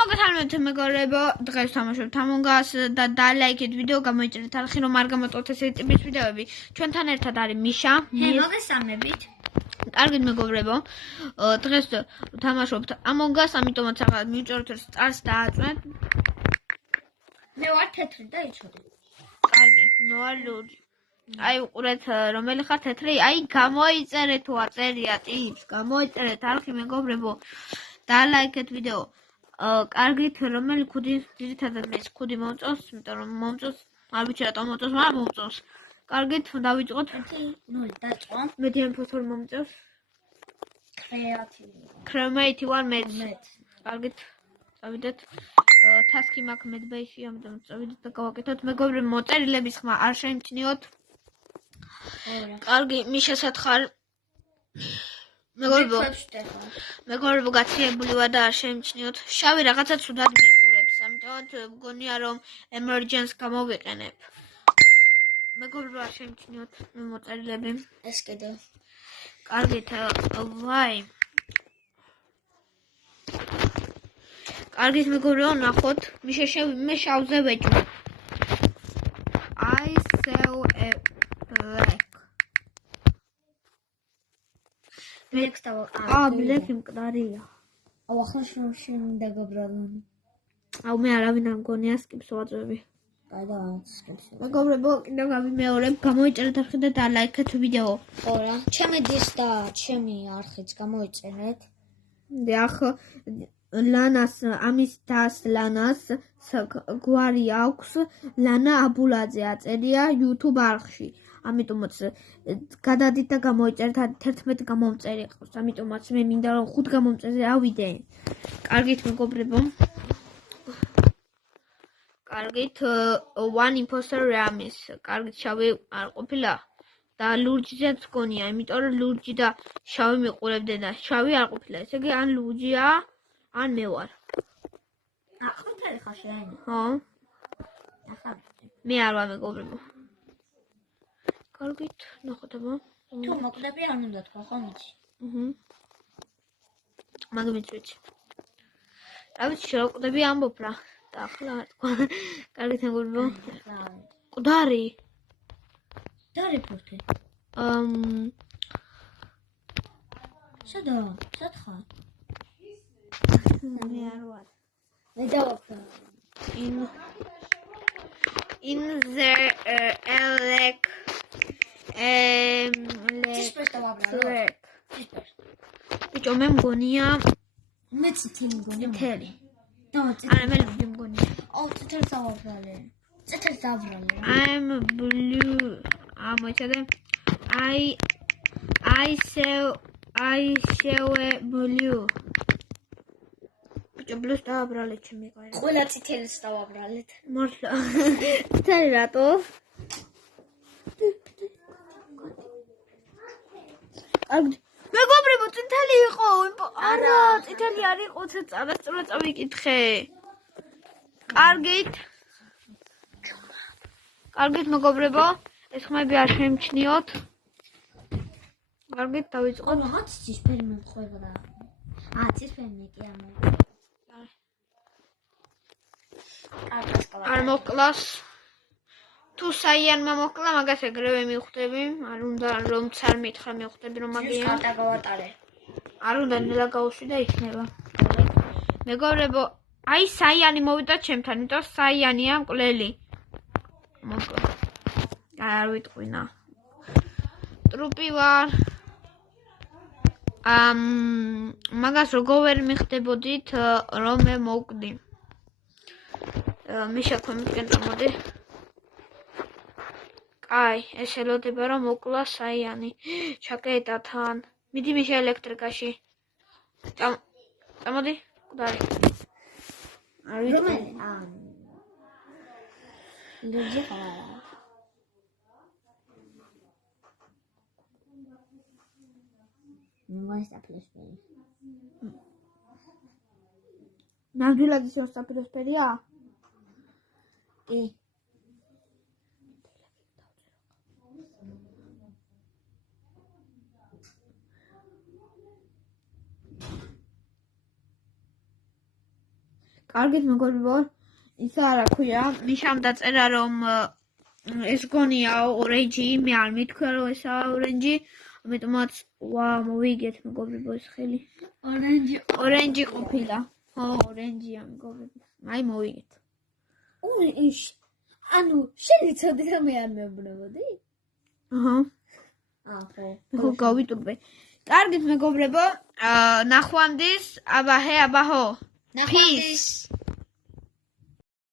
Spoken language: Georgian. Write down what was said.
მოგესალმებით მეგობრებო, დღეს ვთამაშობთ Among Us და დალაიქეთ ვიდეო, გამოიწერეთ არხი, რომ არ გამოტყოთ ესეთი ტიპის ვიდეოები. ჩვენთან ერთად არის მიშა. მოგესალმებით. კარგით მეგობრებო, დღეს ვთამაშობთ Among Us, ამიტომაც ახლა მივწეროთ რომ წარს დააწვეთ. მე ვარ თეთრი და იცოდი. კარგი, მე ვარ ლურჯი. აი უყურეთ რომელი ხარ თეთრი, აი გამოიწერეთ თუ აწერია ტიპს, გამოიწერეთ არხი მეგობრებო. დალაიქეთ ვიდეო. კარგით, რომელი ქუდი ძირითადად მე ქუდი მომწონს, იმიტომ რომ მომწონს, არ ვიცი რატომ მომწონს, მაგრამ მომწონს. კარგით, დავიწყოთ. 0 დაწყო. მე დიემფოსორ მომწონს. კრემეიტი ვარ მე. კარგით, წავიდეთ. თასკი მაქვს მედბეიში, ამიტომ წავიდეთ და გავაკეთოთ. მეგობრებო, მოწერილების ხმა არ შეიმჩნიოთ. კარგი, მიშასაც ხარ. მეგობრებო, გაციებული ვარ და არ შეიმჩნიოთ. შავი რაღაცა ცუდად მიყურებს, ამიტომაც მგონია რომ emergency გამოვიყენებ. მეგობრებო, არ შეიმჩნიოთ მე მოწერილები. ეს კიდე. კარგით, ვაი. კარგით მეგობრებო, ნახოთ, მე შავზე ვეჭვი. I saw a black. ბლეკი მკვდარია. აუ ახლა შენ დაგაბრალონ. აუ მე არავინ არ მგონია skip-ს ვაწვევი. მეგობრებო, კიდევ გამიმეორებ, გამოიწერეთ არხი და დალაიქეთ ვიდეო. ხო რა, ჩემი დის და ჩემი არხიც გამოიწერეთ. დიახ, ლანას ამის დას ლანას გვარი აქვს, ლანა აბულაძე აწერია YouTube არხში. ამიტომაც გადადით და გამოიწერეთ 11 გამომწერი ყავს. ამიტომაც მე მინდა რომ 5 გამომწერზე ავიდე. კარგით მეგობრებო. კარგით, one imposter რამის. კარგით, შავი არ ყოფილა და ლურჯზეც გონია, იმიტომ რომ ლურჯი და შავი მიყურებდნენ და შავი არ ყოფილა. ესე იგი ან ლურჯია, ან მე ვარ. ხუთი ხარ შენ? ხო. მე არ ვარ მეგობრებო. კარგით, ნახოთ აბა. თუ მოკვდები არ უნდა თქვა, ხო მიჩი? მაგმეც ვიცი. რა ვიცი, შევკვდები ამბობ რა. და ახლა არ თქვა. კარგით მეგობრებო. მკვდარი. დარი ფურთი. სადა? სად ხარ? მე არ ვარ. მე დავაფრა. In the elec ბიჭო მე მგონია მე წითელი მგონია მთელი და არა მე ლურჯი მგონია აუ წითელი დავაბრალე I'm blue მოიცადე I saw a blue ბიჭო blues დავაბრალე ჩემი ყაი ყველა წითელს დავაბრალეთ მართლა წითელი რატო მეგობრებო, წითელი იყო. არა, წითელი არ იყო, წარასწორად წავიკითხე. კარგით. კარგით მეგობრებო, ეს ხმები არ შეიმჩნიოთ. კარგით, დავიწყოთ. რაღაც ცისფერი მეხვება და. ცისფერი მე კი არ მოკლას. თუ საიანმა მოკლა, მაგას ეგრევე მივხვდები. არ უნდა რომც არ მითხრა მივხვდები რომ მაგია. კარტა გავატარე. არ უნდა ნელა გავუშვი და იქნება. მეგობრებო, აი საიანი მოვიდა ჩემთან, იმიტომ საიანია მკვლელი. მოკლა. არ ვიტყვინა. ტრუპი ვარ. მაგას როგორ ვერ მიხდებოდით რომ მე მოვკვდი. მიშა ქვემისკენ წამოდი. აი, ეს ელოდება რომ მოკლა საიანი. ჩაკეტა თან. მიდი მიშა ელექტრიკაში. წამოდი, მკვდარი. არ ვიცი. ლურჯი ხარ. ნუ საფლესფერი. ნამდვილად ისე საფლესფერია? კი. კარგით მეგობრებო, ისა რა ქვია, მიშამ დაწერა რომ ეს გონია ორენჯი, მე არ მითქვა რომ ესაა ორენჯი, ამიტომაც მოვიგეთ მეგობრებო ეს ხელი. ორენჯი ყოფილა. ხო, ორენჯია მეგობრებო. აი მოვიგეთ. ანუ შენ იცოდი რომ მე არ მეუბნებოდი? აჰა. ხო. ხო გავიტურბე. კარგით მეგობრებო, ნახვამდის, აბა ჰე, აბა ჰო. ნახვამდის.